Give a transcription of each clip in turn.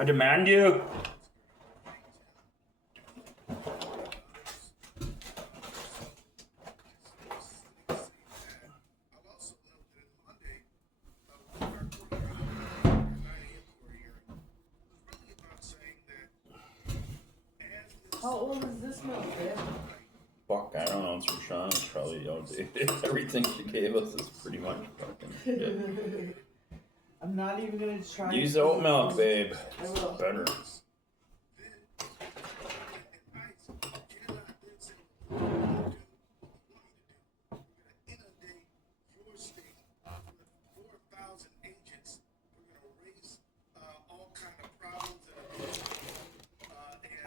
I demand you. How old is this milk, babe? Fuck, I don't know. It's from Sean. It's probably outdated. Everything she gave us is pretty much fucking shit. I'm not even gonna try. Use oat milk, babe. I will. Better.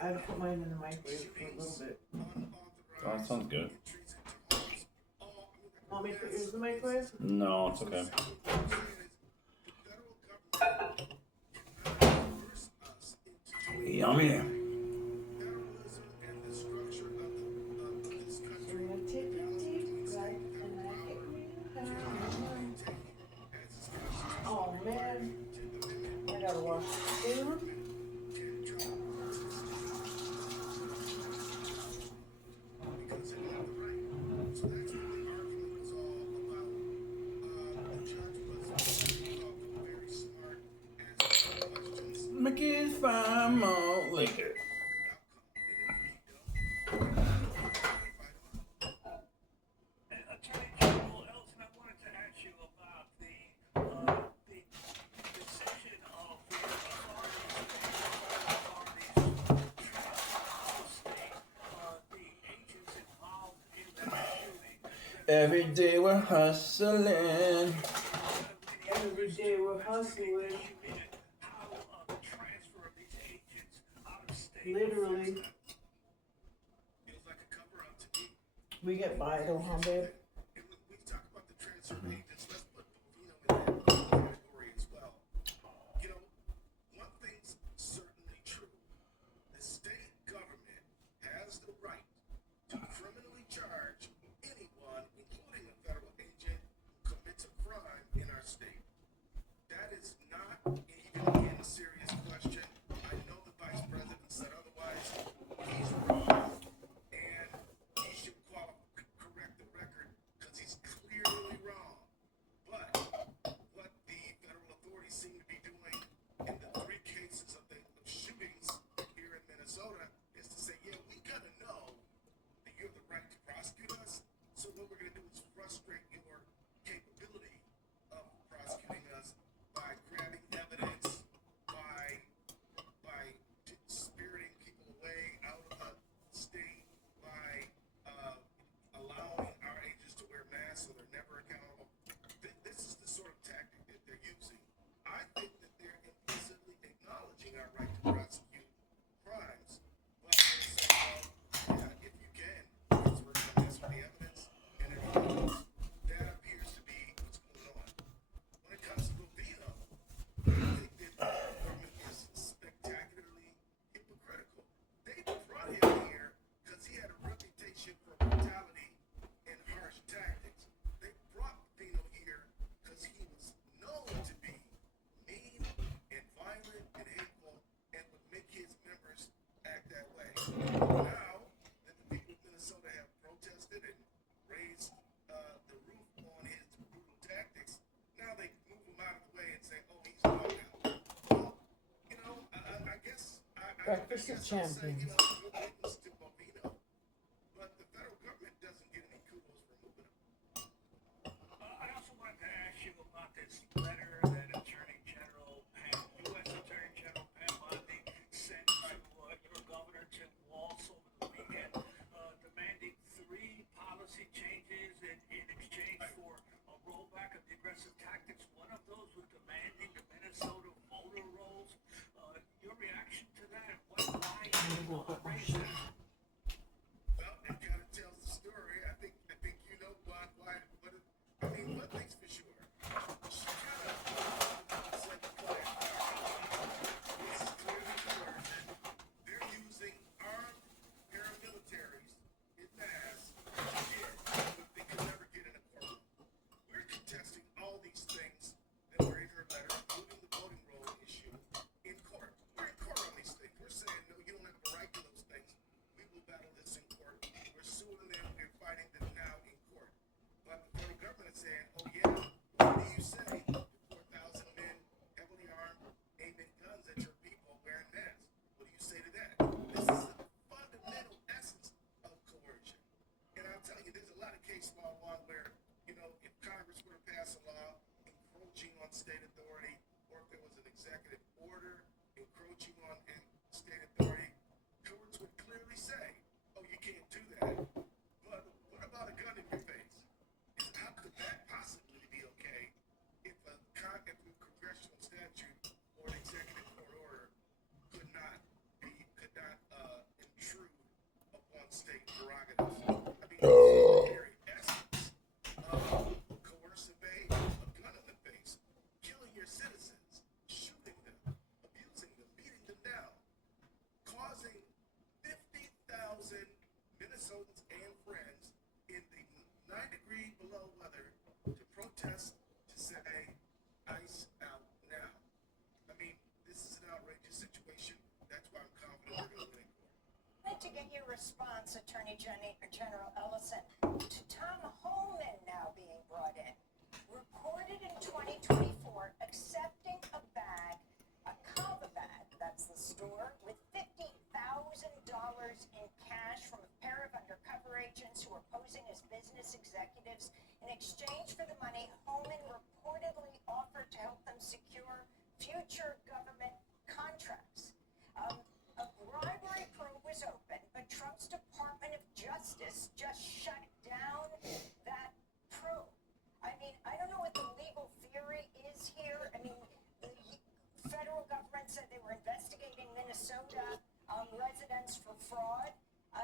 I put mine in the microwave for a little bit. Oh, that sounds good. Want me to put yours in the microwave? No, it's okay. Yummy. So we're gonna take a deep breath and I get real high. Oh man, I gotta wash the food. Mickey's Fine Malt Liquor. Attorney General Elton, I wanted to ask you about the decision of the authorities to the agents involved in that shooting. Every day we're hustling. Every day we're hustling. How the transfer of these agents out of state. Literally. Feels like a cover-up to me. We get by though, huh, babe? And when we talk about the transfer of agents, let's put Bovino in that category as well. You know, one thing's certainly true. The state government has the right to criminally charge anyone, including a federal agent, who commits a crime in our state. That is not even in serious question. I know the vice president said otherwise. He's wrong. And he should correct the record because he's clearly wrong. But what the federal authorities seem to be doing in the 3 cases of shootings here in Minnesota is to say, yeah, we gotta know that you have the right to prosecute us. So what we're gonna do is frustrate your capability of prosecuting us by grabbing evidence, by spiriting people away out of the state, by allowing our agents to wear masks so they're never accountable. This is the sort of tactic that they're using. I think that they're implicitly acknowledging our right to prosecute crimes. But they're saying, well, yeah, if you can, because we're going to mess with the evidence and everything else. That appears to be what's going on. When it comes to Bovino, I think that the government is spectacularly hypocritical. They brought him here because he had a reputation for brutality and harsh tactics. They brought Bovino here because he was known to be mean and violent and hateful and would make his members act that way. Now that the people of Minnesota have protested and raised the roof on his brutal tactics, now they move him out of the way and say, oh, he's gone now. Well, you know, I guess Breakfast of champions. You know, good riddance to Bovino, but the federal government doesn't get any kudos for moving him. I also wanted to ask you about this letter that Attorney General U.S. Attorney General Pam Bondi sent to your governor Tim Walz over the weekend, demanding 3 policy changes in exchange for a rollback of the aggressive tactics. One of those was demanding the Minnesota voter rolls. Your reaction to that? Why state authority, or if there was an executive order encroaching on state authority, courts would clearly say, oh, you can't do that. But what about a gun in your face? How could that possibly be okay if a congressional statute or an executive court order could not intrude upon state prerogatives? I mean, the very essence of coercive aid, a gun in the face, killing your citizens, shooting them, abusing them, beating them down, causing 50,000 Minnesotans and friends in the 9-degree below weather to protest to say, ICE out now. I mean, this is an outrageous situation. That's why I'm confident we're going to win in court. I'd like to get your response, Attorney General Ellison, to Tom Holman now being brought in. Reported in 2024 accepting a bag, a Kava bag, that's the store, with $50,000 in cash from a pair of undercover agents who were posing as business executives. In exchange for the money, Holman reportedly offered to help them secure future government contracts. A bribery probe was open, but Trump's Department of Justice just shut down that probe. I mean, I don't know what the legal theory is here. I mean, the federal government said they were investigating Minnesota residents for fraud.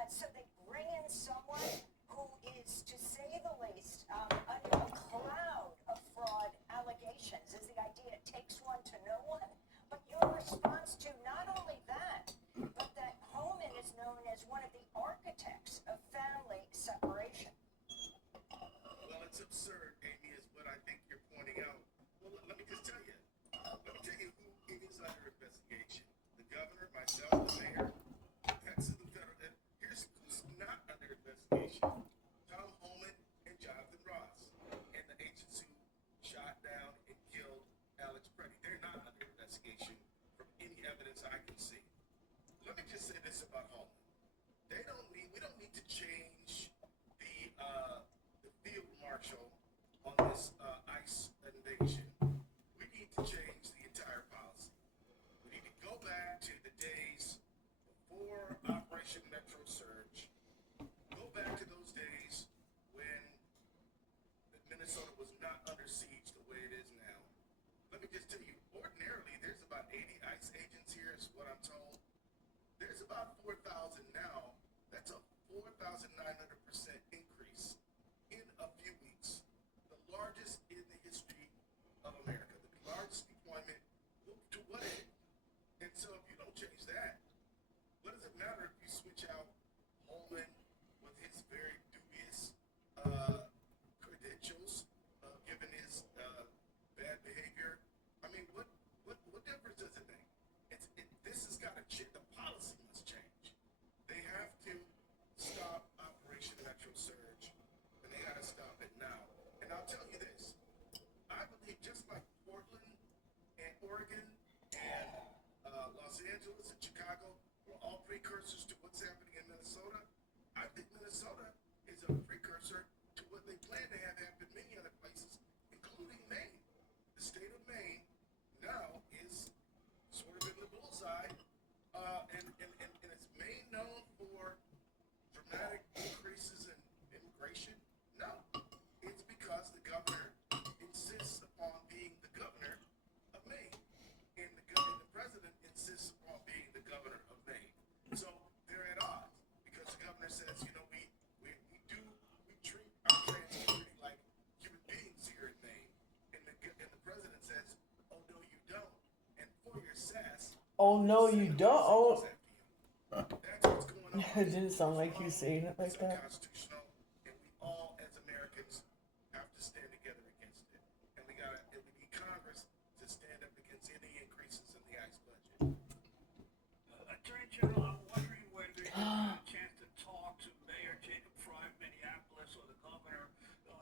So they bring in someone who is, to say the least, under a cloud of fraud allegations. Is the idea it takes one to know one? But your response to not only that, but that Holman is known as one of the architects of family separation. Well, it's absurd, Amy, is what I think you're pointing out. Well, let me just tell you. Let me tell you who is under investigation. The governor, myself, the mayor. That's the federal. Here's who's not under investigation. Tom Holman and Jonathan Ross and the agents who shot down and killed Alex Preddy. They're not under investigation from any evidence I can see. Let me just say this about Holman. We don't need to change the field marshal on this ICE invasion. We need to change the entire policy. We need to go back to the days before Operation Metro Surge. Go back to those days when Minnesota was not under siege the way it is now. Let me just tell you, ordinarily there's about 80 ICE agents here, is what I'm told. There's about 4,000 now. That's a 4,900% increase in a few weeks. The largest in the history of America. The largest deployment to what end? And so if you don't change that, what does it matter if you switch out Holman with his very dubious credentials, given his bad behavior? I mean, what difference does it make? This has got to change. The policy must change. They have to stop Operation Metro Surge, and they got to stop it now. And I'll tell you this: I believe just like Portland and Oregon and Los Angeles and Chicago were all precursors to what's happening in Minnesota, I think Minnesota is a precursor to what they plan to have happen many other places, including Maine. The state of Maine now is sort of in the bullseye, and is Maine known for dramatic increases in immigration? No. It's because the governor insists upon being the governor of Maine, and the president insists upon being the governor of Maine. So they're at odds because the governor says, we treat our trans community like human beings here in Maine, and the president says, oh no you don't, and for your sass. Oh no, you don't. That's what's going on. It didn't sound like you saying it like It's that. unconstitutional, and we all, as Americans, have to stand together against it. And we need Congress to stand up against any increases in the ICE budget. Attorney General, I'm wondering whether you had a chance to talk to Mayor Jacob Fry of Minneapolis or the governor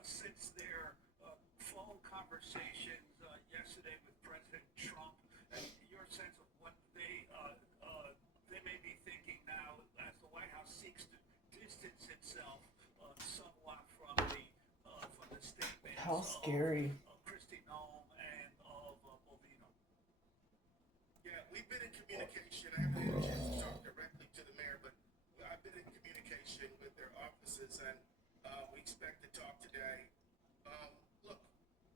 since their phone conversations yesterday with President Trump, and your sense of what they may be thinking now as the White House seeks to distance itself somewhat from the statements How scary. of Kristi Noem and of information. I haven't had a chance to talk directly to the mayor, but I've been in communication with their offices, and we expect to talk today. Look,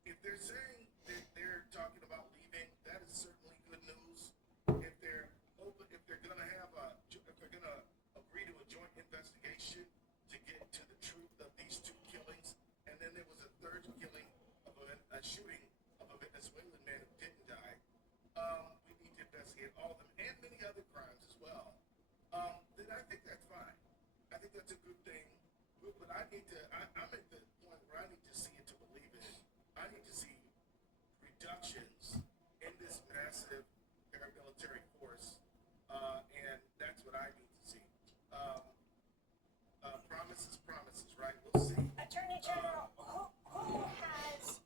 if they're saying that they're talking about leaving, that is certainly good news. If they're open, if they're gonna agree to a joint investigation to get to the truth of these two killings, and then there was a third killing of a shooting of a Venezuelan man who didn't die. We need to investigate all of them and many other crimes as well. Then I think that's fine. I think that's a good thing. But I'm at the point where I need to see it to believe it. I need to see reductions in this massive paramilitary force, and that's what I need to see. Promises, right? We'll see. Attorney General, who has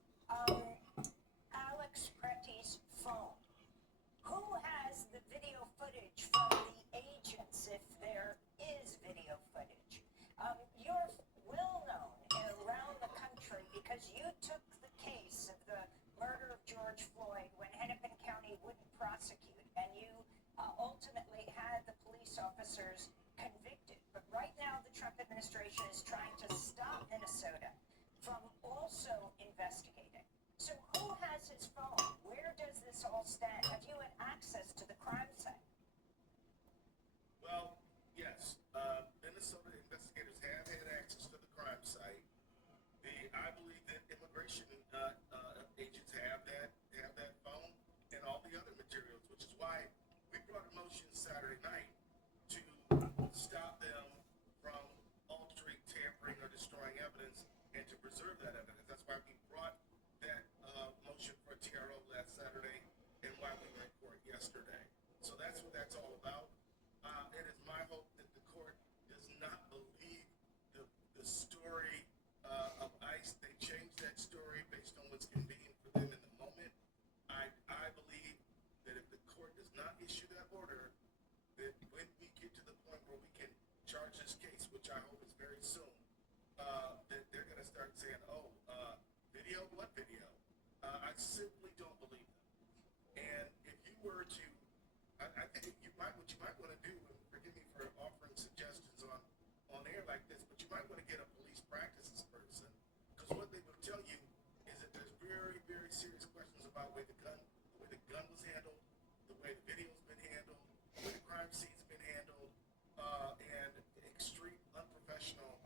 Alex Pretty's phone? Who has the video footage from the agents, if there is video footage? You're well known around the country because you took the case of the murder of George Floyd when Hennepin County wouldn't prosecute, and you ultimately had the police officers convicted. But right now the Trump administration is trying to stop Minnesota from also investigating. So who has his phone? Where does this all stand? Have you had access to the crime site? Well, yes. Minnesota investigators have had access to the crime site. I believe that immigration agents have that phone and all the other materials, which is why we brought a motion Saturday night to stop them from altering, tampering, or destroying evidence, and to preserve that evidence. That's why we brought that motion for a TRO last Saturday, and why we were in court yesterday. So that's what that's all about. It is my hope that the court does not believe the story of ICE. They changed that story based on what's convenient for them in the moment. I believe that if the court does not issue that order, that when we get to the point where we can charge this case, which I hope is very soon, that they're going to start saying, video? What video? I simply don't believe them. And if you were to, I think what you might want to do, and forgive me for offering suggestions on air like this, but you might want to get a police practices person, because what they will tell you is that there's very, very serious questions about the way the gun was handled, the way the video's been handled, the way the crime scene's been handled, and extreme unprofessional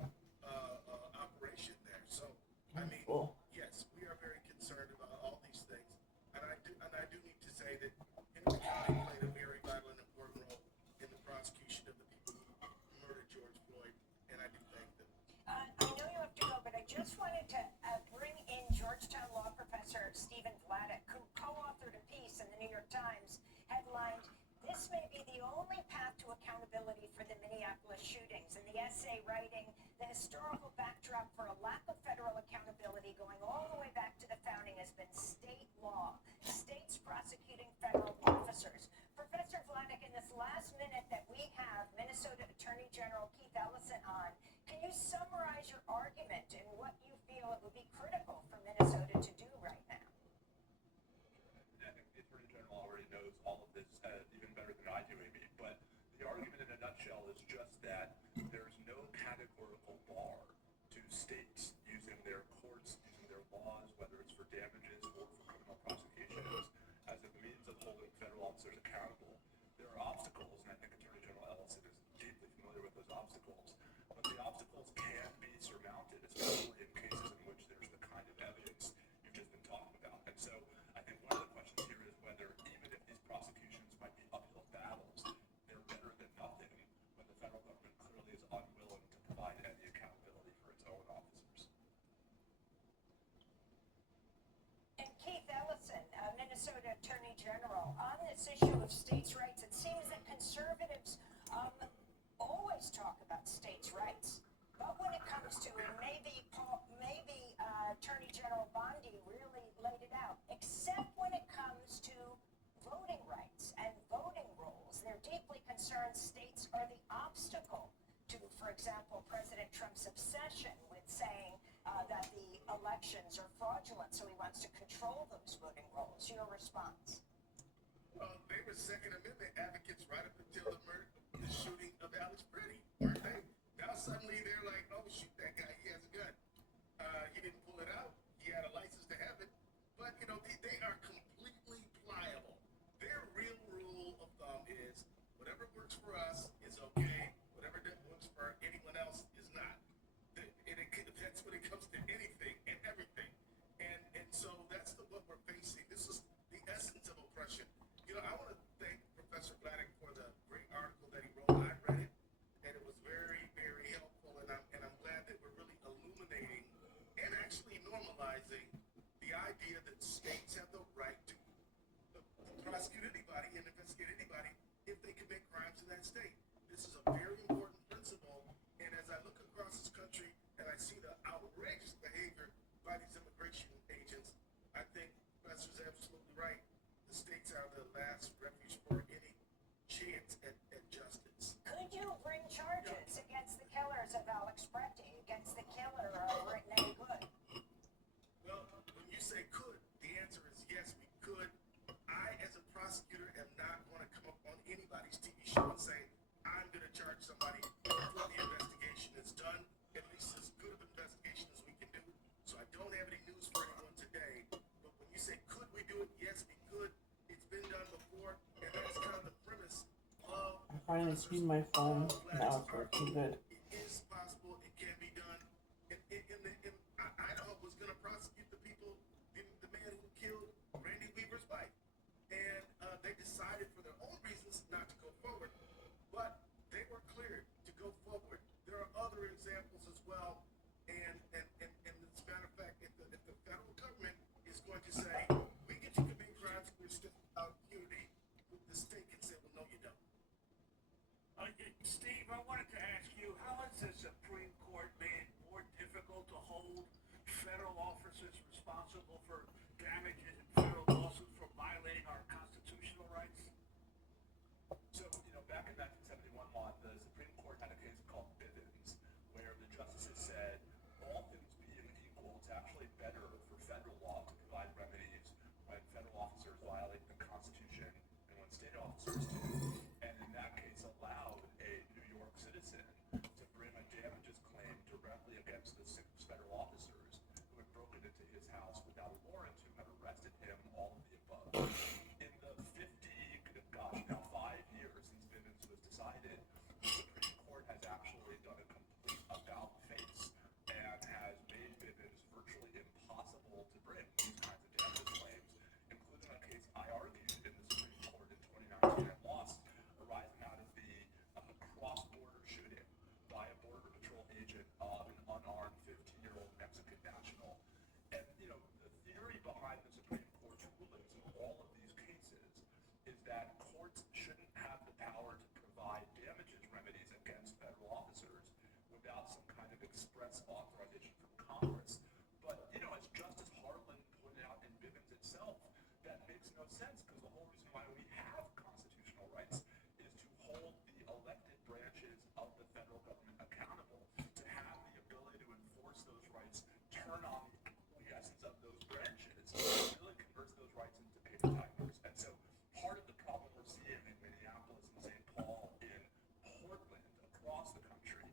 operation there. So, I mean, yes, we are very concerned about all these things, and I do need to say that Hennepin County played a very vital and important role in the prosecution of the people who murdered George Floyd, and I do thank them. I know you have to go, but I just wanted to bring in Georgetown law professor Stephen Vladeck, who co-authored a piece in the New York Times headlined, "This may be the only path to accountability for the Minneapolis shootings," and the essay writing, "The historical backdrop for a lack of federal accountability going all the way back to the founding has been state law, states prosecuting federal officers." Professor Vladeck, in this last minute that we have Minnesota Attorney General Keith Ellison on, can you summarize your argument and what you feel it would be critical for Minnesota to do right now? I think the Attorney General already knows all of this even better than I do, Amy. But the argument in a nutshell is just that there's no categorical bar to states using their courts, using their laws, whether it's for damages or for criminal prosecutions, as a means of holding federal officers accountable. There are obstacles, and I think Attorney General Ellison is deeply familiar with those obstacles, but the obstacles can be surmounted, especially in cases in which there's the kind of evidence you've just been talking about. And so I think one of the questions here is whether, even if these prosecutions might be uphill battles, they're better than nothing when the federal government clearly is unwilling to provide any accountability for its own officers. And Keith Ellison, Minnesota Attorney General, on this issue of states' rights, it seems that conservatives always talk about states' rights. But when it comes to, and maybe Attorney General Bondi really laid it out, except when it comes to voting rights and voting rolls, they're deeply concerned states are the obstacle to, for example, President Trump's obsession with saying that the elections are fraudulent, so he wants to control those voting rolls. Your response? Well, they were Second Amendment advocates right whatever works for us is okay. Whatever that works for anyone else is not. That's when it comes to anything and everything. And so that's what we're facing. This is the essence of oppression. I want to thank Professor Bladdock for the great article that he wrote. I read it, and it was very, very helpful. And I'm glad that we're really illuminating and actually normalizing the idea that states have the right to prosecute anybody and investigate anybody if they commit crimes in that state. This is a very important principle, and as I look across this country and I see the outrageous behavior by these immigration agents, I think Professor's absolutely right. The states are the last refuge for any chance at justice. Could you bring charges against the killers of Alex Preti, against the killer of Brittany Good? Well, when you say could, the answer is yes, we could. I, as a prosecutor, am not going to come up on anybody's TV show and say, I'm going to charge somebody before the investigation is done, at least as good of an investigation as we can do. So I don't have any news for anyone today. But when you say, could we do it? Yes, we could. It's been done before, and that's kind of the premise of I finally see my phone. Now it's working good. it is possible. It can be done. Idaho was going to prosecute the people, the man who killed Randy Weaver's wife. And they decided for their own reasons not to go forward. But they were cleared to go forward. There are other examples as well. And as a matter of fact, if the federal government is going to say, we get you commit crimes for impunity, the state can say, well, no, you don't. Steve, I wanted to ask you, how has the Supreme Court made it more difficult to hold federal officers responsible for damages in federal lawsuits for violating our constitutional rights? So, back in 1971, the Supreme Court had a case called Bivens, where the justices said, all things being equal, it's actually better for federal law to provide remedies when federal officers violate the Constitution and when state officers do. And in that case, allowed a New York citizen to bring a damages claim directly against the six federal officers who had broken into his house without a warrant, who had arrested him, all of the above. In the 5 years since Bivens was decided, the Supreme Court has actually done a complete about-face and has made Bivens virtually impossible to bring these kinds of damages claims, including a case I argued in the Supreme Court in 2019 and lost, arising out of the cross-border shooting by a Border Patrol agent of an unarmed 15-year-old Mexican national. And, the theory behind the Supreme Court's rulings in all of these cases is that courts shouldn't have the power to provide damages remedies against federal officers without some kind of express authorization from Congress. But, as Justice Harlan pointed out in Bivens itself, that makes no sense, because the whole reason why we have constitutional rights is to hold the elected branches of the federal government accountable, to have the ability to enforce those rights, turn on the acquiescence of those branches, really converts those rights into paper tigers. And so part of the problem we're seeing in Minneapolis and St. Paul, in Portland, across the country,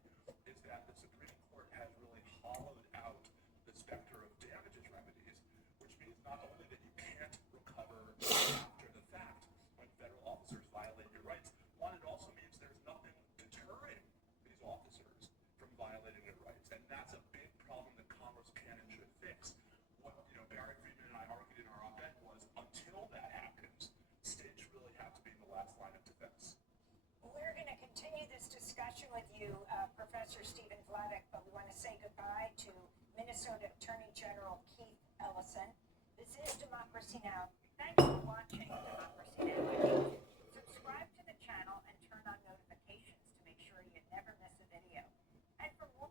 is that the Supreme Court has really hollowed out the specter of damages remedies, which means not only that you can't recover after the fact when federal officers violate your rights, it also means there's nothing deterring these officers from violating their rights. And that's a big problem that Congress can and should fix. What Barry Friedman and I argued in our op-ed was, until that happens, states really have to be in the last line of defense. We're going to continue this discussion with you, Professor Stephen Vladeck, but we want to say goodbye to Minnesota Attorney General Keith Ellison. This is Democracy Now! Thanks for watching Democracy Now! Subscribe to the channel and turn on notifications to make sure you never miss a video. And for more...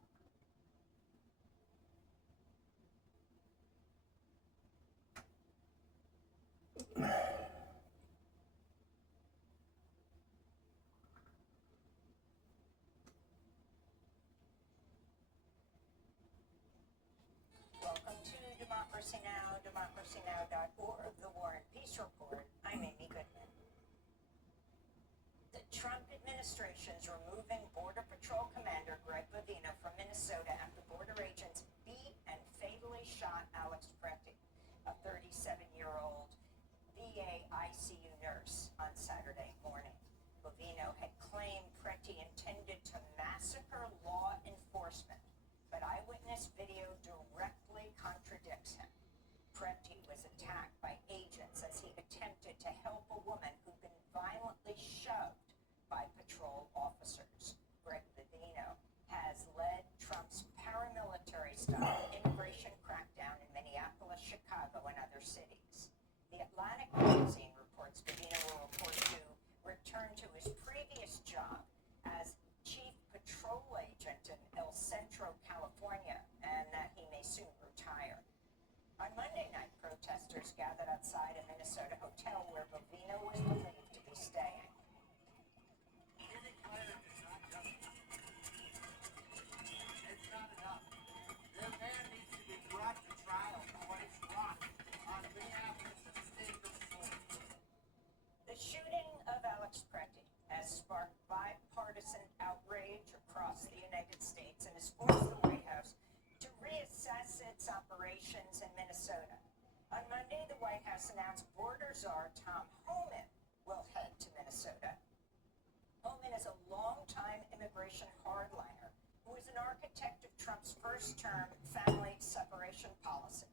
Welcome to Democracy Now!, democracynow.org, the War and Peace Report. I'm Amy Goodman. The Trump administration's removing Border Patrol Commander Greg Bavino from Minnesota after border agents beat and fatally shot Alex Preti, a 37-year-old VA ICU nurse, on Saturday morning. Bavino had Monday, the White House announced border czar Tom Homan will head to Minnesota. Homan is a longtime immigration hardliner who was an architect of Trump's first-term family separation policy.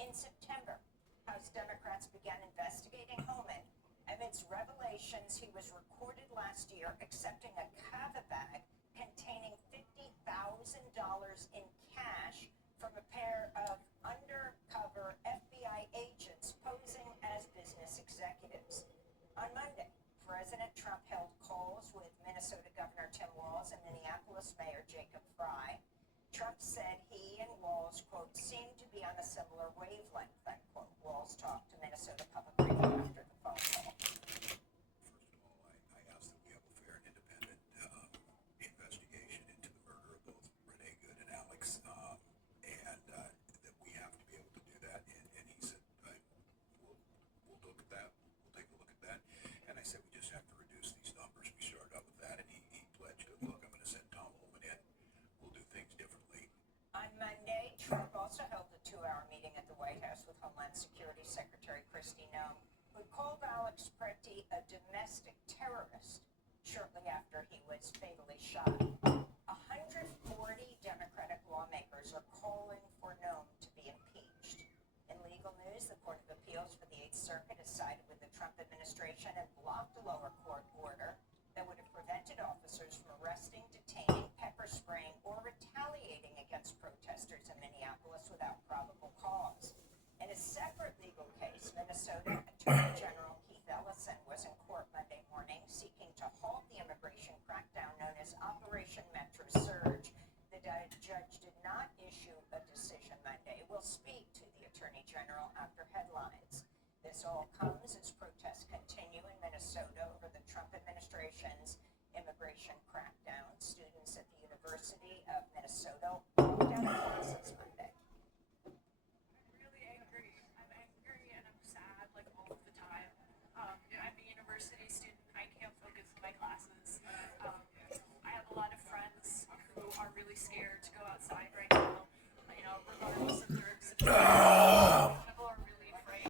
In September, House Democrats began investigating Homan amidst revelations he was recorded last year accepting a kava bag containing $50,000 in cash from a pair of undercover FBI agents posing as business executives. On Monday, President Trump held calls with Minnesota Governor Tim Walz and Minneapolis Mayor Jacob Frey. Trump said he and Walz, quote, seemed to be on a similar wavelength, unquote. Walz talked to Minnesota Public Radio after the phone call. First of all, I ask that we have a fair and independent investigation into the murder of both Renee Good and Alex, and that we have to be able to do that. And he said, we'll look at that. We'll take a look at that. And I said, we just have to reduce these numbers. We started out with that, and he pledged to, look, I'm going to send Tom Holman in. We'll do things differently. On Monday, Trump also held a 2-hour meeting at the White House with Homeland Security Secretary Kristi Noem, who called Alex Preti a domestic terrorist shortly after he was fatally shot. 140 Democratic lawmakers are calling for Noem to be impeached. In legal news, the Court of Appeals for the 8th Circuit has sided with the Trump administration and blocked a lower court order that would have prevented officers from arresting, detaining, pepper spraying, or retaliating against protesters in Minneapolis without probable cause. In a separate legal case, Minnesota Attorney General Keith Ellison was in court Monday morning seeking to halt the immigration crackdown known as Operation Metro Surge. The judge did not issue a decision Monday. We'll speak to the Attorney General after headlines. This all comes as protests continue in Minnesota over the Trump administration's immigration crackdown. Students at the University of Minnesota walked out of classes Monday. Really angry. I'm angry and I'm sad like all of the time. I'm a university student. I can't focus in my classes. I have a lot of friends who are really scared to go outside right now. You know, regardless of their situation.